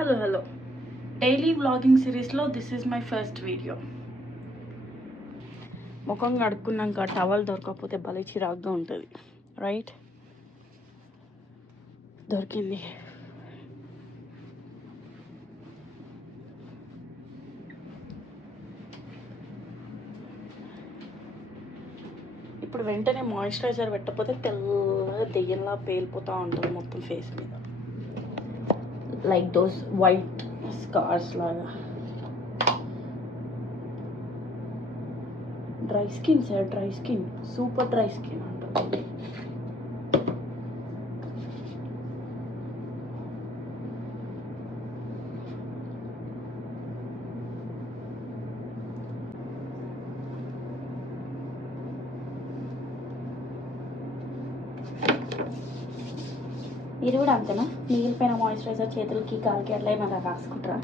Hello daily vlogging సిరీస్లో this is my first video. ముఖం కడుక్కున్నాక towel దొరకకపోతే భలే చిరాగ్గా ఉంటుంది, రైట్? దొరికింది. ఇప్పుడు వెంటనే మాయిశ్చరైజర్ పెట్టకపోతే తెల్లగా దెయ్యంలా పేలిపోతూ ఉంటుంది మొత్తం ఫేస్ మీద, లైక్ దోస్ వైట్ స్కార్స్ లాగా. Dry skin sir, dry skin, super dry skin అంటుంది. మీరు కూడా అంతేనా? మిగిలిపోయిన మాయిశ్చరైజర్ చేతులకి కాలికి అట్లా ఏమైనా రాసుకుంటారా?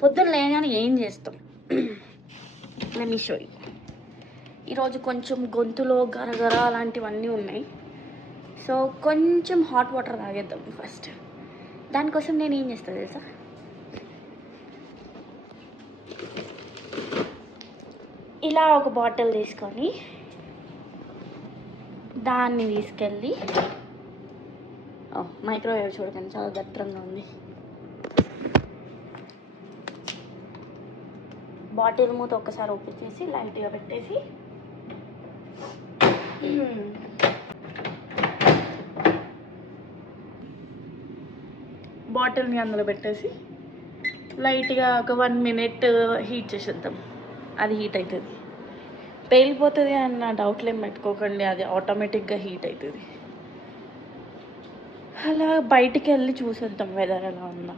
పొద్దున్న లేగానే ఏం చేస్తాం? Let me show you. ఈరోజు కొంచెం గొంతులో గరగర అలాంటివన్నీ ఉన్నాయి, సో కొంచెం హాట్ వాటర్ తాగేద్దాం ఫస్ట్. దానికోసం నేను ఏం చేస్తాను తెలుసా? ఇలా ఒక బాటిల్ తీసుకొని దాన్ని తీసుకెళ్ళి మైక్రోవేవ్ చూడకండి, చాలా దట్టంగా ఉంది. బాటిల్ మూత ఒక్కసారి ఓపెన్ చేసి లైట్గా పెట్టేసి బాటిల్ని అందులో పెట్టేసి లైట్గా ఒక 1 minute హీట్ చేసేద్దాం. అది హీట్ అవుతుంది, పేలిపోతుంది అన్న డౌట్లు ఏం పెట్టుకోకండి, అది ఆటోమేటిక్గా హీట్ అవుతుంది. అలా బయటికి వెళ్ళి చూసేద్దాం వెదర్ ఎలా ఉందా.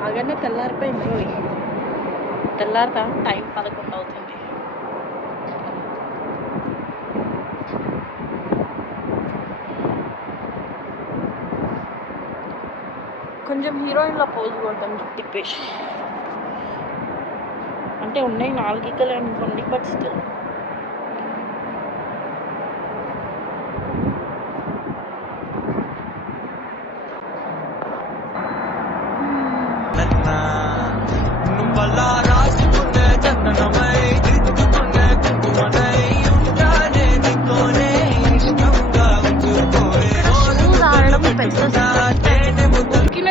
బాగానే తెల్లారిపోయింది. తెల్లారుతా టైం 11 అవుతుంది. కొంచెం హీరోయిన్లో పోజ్ కొడతాం తిప్పేసి. అంటే ఉన్నాయి 4 ఈకలు అనుకోండి, బట్ స్టిల్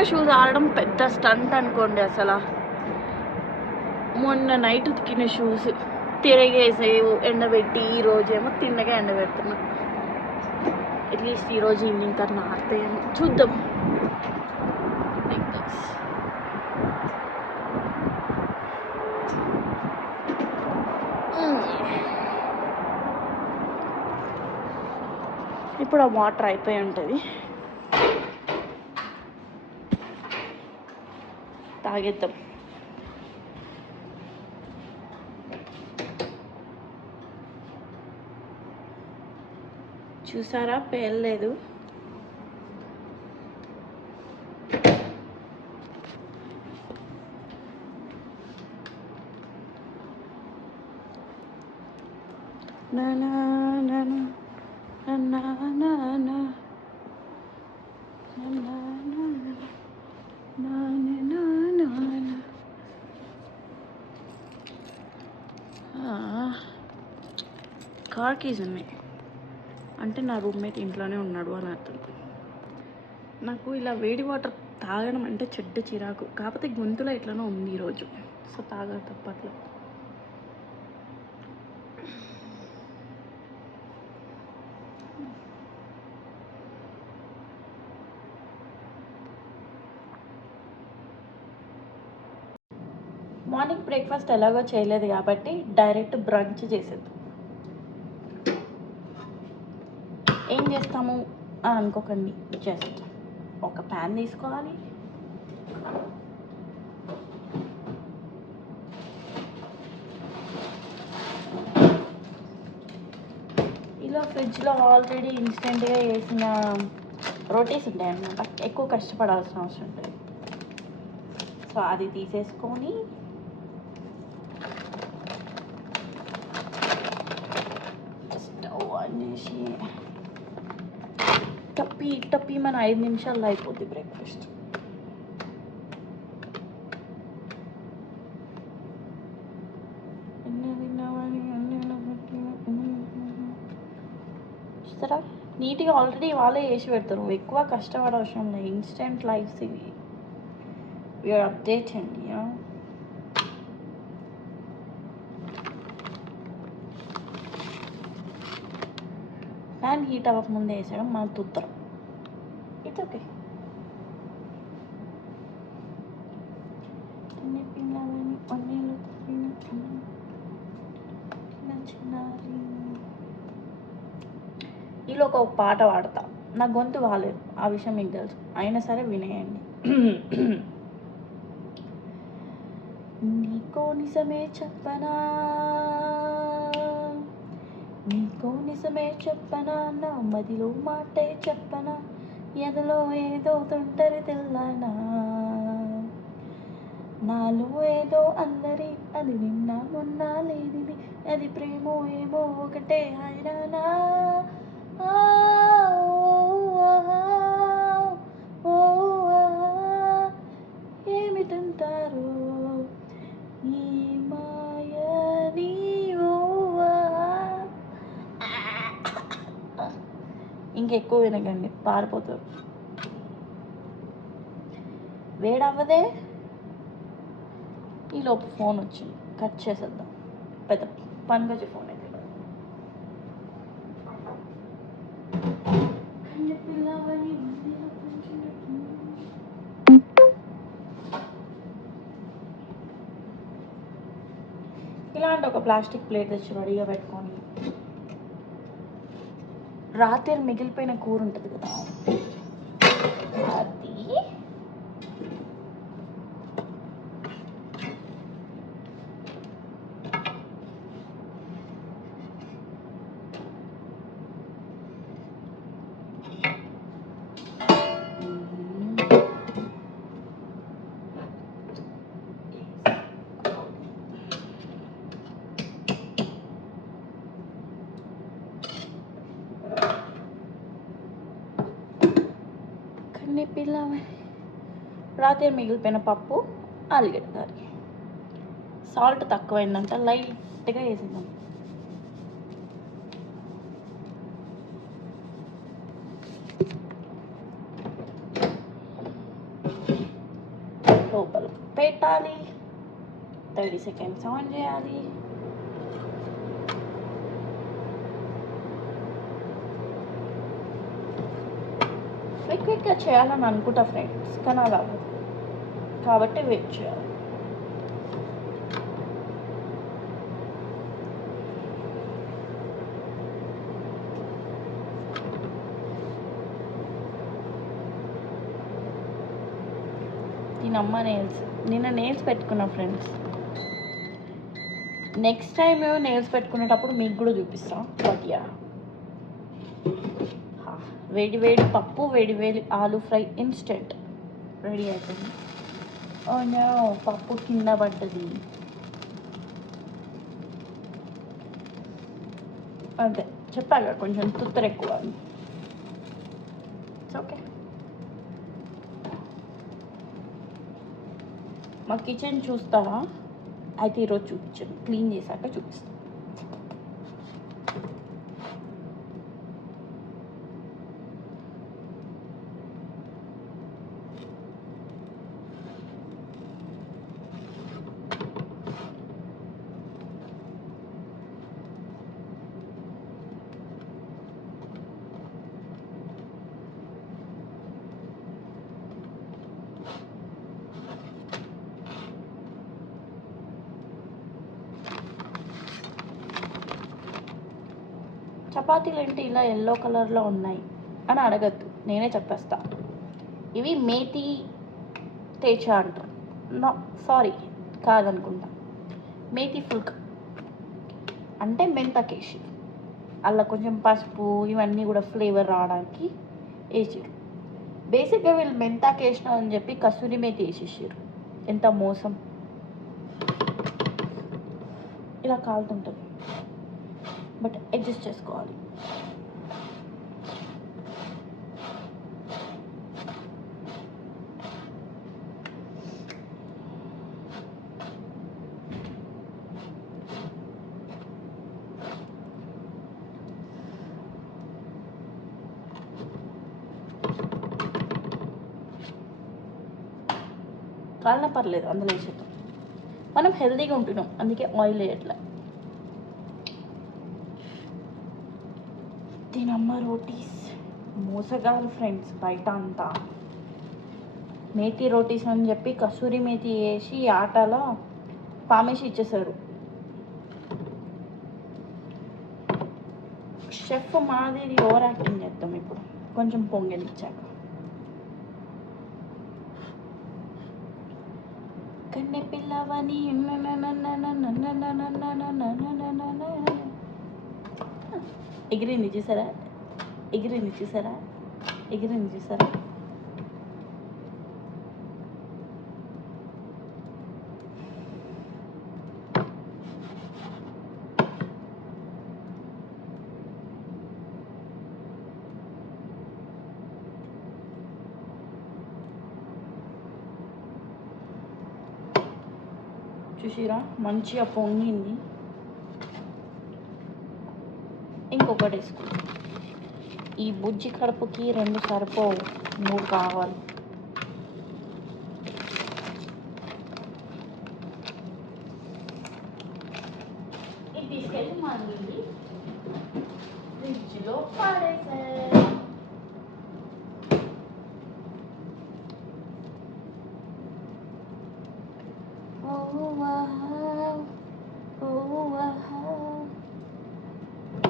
షూస్ ఆడడం పెద్ద స్టంట్ అనుకోండి. అసలు మొన్న నైట్ ఉతికిన షూస్ తిరిగేసి ఎండబెట్టి ఈరోజేమో తిన్నగా ఎండబెడుతున్నా. అట్లీస్ట్ ఈరోజు ఈవినింగ్ కన్నా ఆడతాయేమో చూద్దాం. ఇప్పుడు ఆ వాటర్ అయిపోయి ఉంటుంది, తాగేద్దాం. చూసారా, పేర్లేదు. నానా నానా నానా నానా కార్ కీస్ ఉన్నాయి అంటే నా రూమ్మేట్ ఇంట్లోనే ఉన్నాడు అని అర్థం. నాకు ఇలా వేడి వాటర్ తాగడం అంటే చెడ్డ చిరాకు, కాకపోతే గొంతులో ఎట్లనో ఉంది ఈరోజు, సో తాగా తప్పట్లా. మార్నింగ్ బ్రేక్ఫాస్ట్ ఎలాగో చేయలేదు కాబట్టి డైరెక్ట్ బ్రంచ్ చేసేద్దాం. ఏం చేస్తాము అని అనుకోకండి, జస్ట్ ఒక ప్యాన్ తీసుకోవాలి, ఇలా ఫ్రిడ్జ్లో ఆల్రెడీ ఇన్స్టెంట్గా వేసిన రోటీస్ ఉంటాయి అన్నమాట, ఎక్కువ కష్టపడాల్సిన అవసరం ఉంటుంది. సో అది తీసేసుకొని ఆన్ చేసి టప్పి మన 5 నిమిషాల్లో అయిపోద్ది బ్రేక్ఫాస్ట్. చూస్తారా నీట్గా ఆల్రెడీ వాళ్ళే చేసి పెడతారు, ఎక్కువ కష్టపడ అవసరం లేదు. ఇన్స్టెంట్ లైఫ్స్ ఇవి. We are updating. ఫ్యాన్ హీట్ అవ్వక ముందే వేసాడు మన తుత్తరం. It's okay. ఈలో ఒక పాట పాడతా. నా గొంతు బాగాలేదు, ఆ విషయం మీకు తెలుసు, అయినా సరే వినేయండి. నీకో నిజమే చెప్పనా, నీకో నిజమే చెప్పనా, నా మదిలో మాటే చెప్పనా, ఎదలో ఏదో తుంటరి తెల్లానా, నాలో ఏదో అందరి, అది నిన్న మొన్న లేనిది, అది ప్రేమో ఏమో ఒకటే హైరానా. ఏమిటంటారు ఈ మాయని. ఇంకెక్కువ వినకండి, పారిపోతారు. వేడవ్వదే. ఈలోపు ఫోన్ వచ్చింది, కట్ చేసేద్దాం. పెద్ద పనికొచ్చే ఫోన్ అయితే ఇలాంటి ఒక ప్లాస్టిక్ ప్లేట్ తెచ్చి రెడీగా పెట్టుకొని, రాత్రి మిగిలిపోయిన కూర ఉంటుంది కదా, అది పిల్లవని రాత్రి మిగిలిపోయిన పప్పు, ఆలుగడ్డ కర్రీ. సాల్ట్ తక్కువైందంట, లైట్గా వేసిందాం. లోపల పెట్టాలి, 30 సెకండ్స్ ఆన్ చేయాలి. క్విక్గా చేయాలని అనుకుంటా ఫ్రెండ్స్, కానీ అలా కాబట్టి వెయిట్ చేయాలి. దీనమ్మ నెయిల్స్, నిన్న నెయిల్స్ పెట్టుకున్నా ఫ్రెండ్స్. నెక్స్ట్ టైం నెయిల్స్ పెట్టుకునేటప్పుడు మీకు కూడా చూపిస్తాం. బట్ యా, వేడి వేడి పప్పు, వేడి వేడి ఆలు ఫ్రై ఇన్స్టెంట్ రెడీ అవుతుంది. ఓ పప్పు కింద పడ్డది. అంతే, చెప్పాగా కొంచెం తుత్తర ఎక్కువ. ఓకే, మా కిచెన్ చూస్తారా? అయితే ఈరోజు చూపించాను, క్లీన్ చేశాక చూపిస్తాను. చపాతీలు ఏంటి ఇలా ఎల్లో కలర్లో ఉన్నాయి అని అడగద్దు, నేనే చెప్పేస్తా. ఇవి మేతి తేచా అంటారు. నో సారీ, కాదనుకుంటా. మేతి ఫుల్కా అంటే మెంతకేసి, అలా కొంచెం పసుపు ఇవన్నీ కూడా ఫ్లేవర్ రావడానికి వేసారు. బేసిక్గా వీళ్ళు మెంతాకేసిన అని చెప్పి కసూరి మేతి వేసేసారు. ఎంత మోసం. ఇలా కాలుతుంటుంది. బట్ అడ్జస్ట్ చేసుకోవాలి. కాళ్ళ పర్లేదు, అందులో వేసేద్దాం. మనం హెల్తీగా ఉంటున్నాం, అందుకే ఆయిల్ వేయట్లే. తినమ్మ రోటీస్ మోసగాలు ఫ్రెండ్స్ బయట అంతా. మేతి రోటీస్ అని చెప్పి కసూరి మేతి వేసి ఆటలో పామేసి ఇచ్చేసారు. షెఫ్ మాదిరి ఓవర్ యాక్టింగ్ చేద్దాం ఇప్పుడు కొంచెం పొంగలిచ్చాక. కన్నె పిల్లవని ఎగిరింది చూసారా, ఎగిరింది చూసారా, ఎగిరింది చూసారా. చూసిరా మంచిగా పొంగింది. ఇంకొకటి వేసుకుంటాం. ఈ బుజ్జి కడుపుకి 2 సరిపోవు, 3 కావాలి. ఇది తీసుకెళ్ళి మళ్ళీ ఫ్రిడ్జ్లో పడేసా.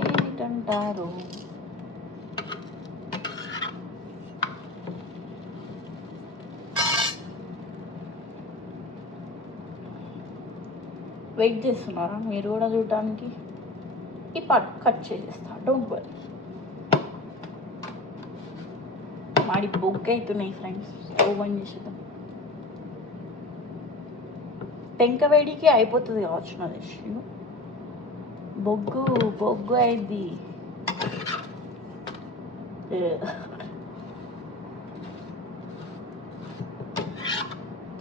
ఏమిటంటారు? వెయిట్ చేస్తున్నారా మీరు కూడా చూడటానికి? ఈ పార్ట్ కట్ చేసేస్తా, డోంట్ వరీ. మాడి బొగ్గు అవుతున్నాయి ఫ్రెండ్స్, స్టవ్ బంద్ చేసేద్దాం. పెంక వేడికి అయిపోతుంది కావచ్చు నా దేశం. బొగ్గు బొగ్గు అయింది.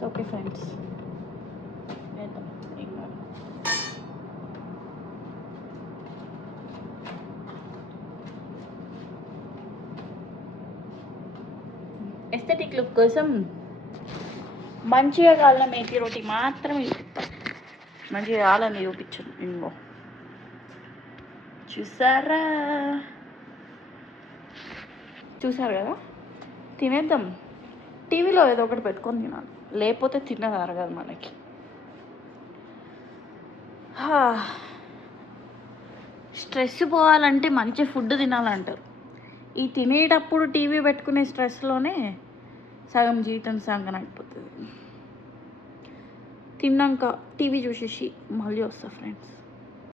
ఓకే ఫ్రెండ్స్, వేద్దాం. ఎస్థెటిక్ లుక్ కోసం మంచిగా కాలిన మేతి రోటీ మాత్రమే చూపిస్తాం. మంచిగా కాలని చూపించను. ఇంకో చూసారా, చూసారు కదా. తినేద్దాం. టీవీలో ఏదో ఒకటి పెట్టుకొని తినాలి, లేకపోతే తిన్నది అరగదు మనకి. స్ట్రెస్ పోవాలంటే మంచి ఫుడ్ తినాలంటారు. ఈ తినేటప్పుడు టీవీ పెట్టుకునే స్ట్రెస్లోనే సగం జీవితం సగం అయిపోతుంది. తిన్నాక టీవీ చూసేసి మళ్ళీ వస్తా ఫ్రెండ్స్.